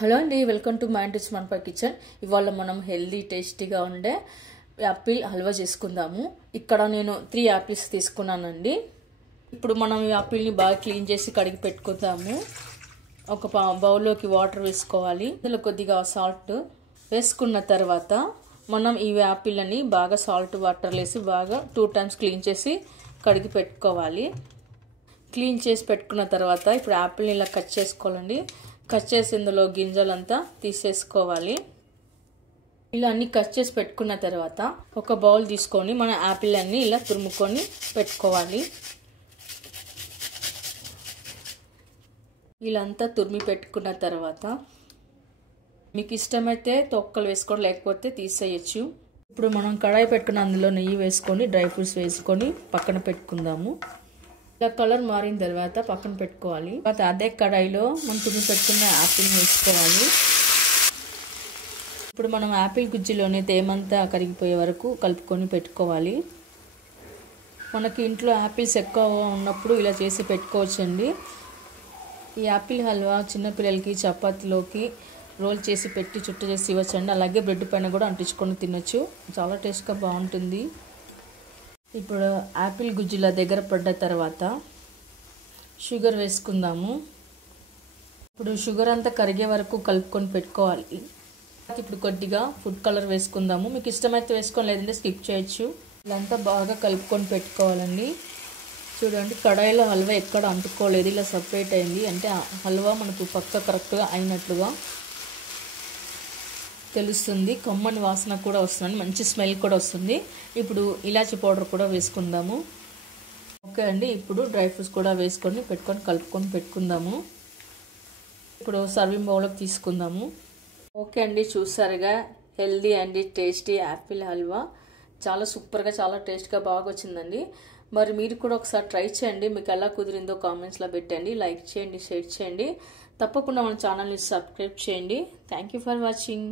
Hello అండి, welcome to my టిచ్ Monpa kitchen. ఇవాళ మనం హెల్దీ టేస్టీగా ఉండే యాపిల్ హల్వా చేసుకుందాము. ఇక్కడ నేను 3 యాపిల్స్ తీసుకున్నానండి. ఇప్పుడు మనం ఈ యాపిల్ని బాగా క్లీన్ చేసి కడిగి పెట్టుకుందాము. ఒక బౌల్లోకి వాటర్ వేసుకోవాలి. ఇందులో కొద్దిగా సాల్ట్ వేసుకున్న తర్వాత మనం ఈ యాపిల్ని బాగా సాల్ట్ వాటర్ వేసి బాగా 2 టైమ్స్ క్లీన్ చేసి కడిగి పెట్టుకోవాలి. క్లీన్ చేసి పెట్టుకున్న తర్వాత ఇప్పుడు యాపిల్ని ఇలా కట్ చేసుకోవాలండి. కట్ చేసి ఇందులో గింజలంతా తీసేసుకోవాలి. ఇలా అన్ని కట్ చేసి పెట్టుకున్న తర్వాత ఒక బౌల్ తీసుకొని మన యాపిల్ అన్ని ఇలా తురుముకొని పెట్టుకోవాలి. ఇలా అంతా తురిమి పెట్టుకున్న తర్వాత మీకు ఇష్టమైతే తొక్కలు వేసుకోవడం, లేకపోతే తీసేయచ్చు. ఇప్పుడు మనం కడాయి పెట్టుకుని అందులో నెయ్యి వేసుకొని డ్రై ఫ్రూట్స్ వేసుకొని పక్కన పెట్టుకుందాము. ఇలా కలర్ మారిన తర్వాత పక్కన పెట్టుకోవాలి. తర్వాత అదే కడాయిలో మనం తురిమి పెట్టుకున్న యాపిల్ని వేసుకోవాలి. ఇప్పుడు మనం యాపిల్ గుజ్జులోనే తేమంతా కరిగిపోయే వరకు కలుపుకొని పెట్టుకోవాలి. మనకి ఇంట్లో యాపిల్స్ ఎక్కువ ఉన్నప్పుడు ఇలా చేసి పెట్టుకోవచ్చండి. ఈ యాపిల్ హల్వా చిన్నపిల్లలకి చపాతీలోకి రోల్ చేసి పెట్టి చుట్ట చేసి ఇవ్వచ్చండి. అలాగే బ్రెడ్ పైన కూడా అంటించుకొని తినొచ్చు. చాలా టేస్ట్గా బాగుంటుంది. ఇప్పుడు యాపిల్ గుజ్జుల దగ్గర పడ్డ తర్వాత షుగర్ వేసుకుందాము. ఇప్పుడు షుగర్ అంతా కరిగే వరకు కలుపుకొని పెట్టుకోవాలి. ఇప్పుడు కొద్దిగా ఫుడ్ కలర్ వేసుకుందాము. మీకు ఇష్టమైతే వేసుకొని, లేదంటే స్కిప్ చేయొచ్చు. ఇదంతా బాగా కలుపుకొని పెట్టుకోవాలండి. చూడండి, కడాయిలో హల్వా ఎక్కడ అంటుకోలేదు, ఇలా సపరేట్ అయింది. అంటే హల్వా మనకు పక్క కరెక్ట్గా అయినట్లుగా తెలుస్తుంది. కమ్మని వాసన కూడా వస్తుంది, మంచి స్మెల్ కూడా వస్తుంది. ఇప్పుడు ఇలాచి పౌడర్ కూడా వేసుకుందాము. ఓకే అండి, ఇప్పుడు డ్రై ఫ్రూట్స్ కూడా వేసుకొని కలుపుకొని పెట్టుకుందాము. ఇప్పుడు సర్వింగ్ బౌల్లోకి తీసుకుందాము. ఓకే అండి, చూసారుగా healthy and tasty Apple halwa చాలా సూపర్గా, చాలా టేస్ట్గా బాగా వచ్చిందండి. మరి మీరు కూడా ఒకసారి ట్రై చేయండి. మీకు ఎలా కుదిరిందో కామెంట్స్లో పెట్టండి. లైక్ చేయండి, షేర్ చేయండి. తప్పకుండా మన ఛానల్ని సబ్స్క్రైబ్ చేయండి. Thank you for watching.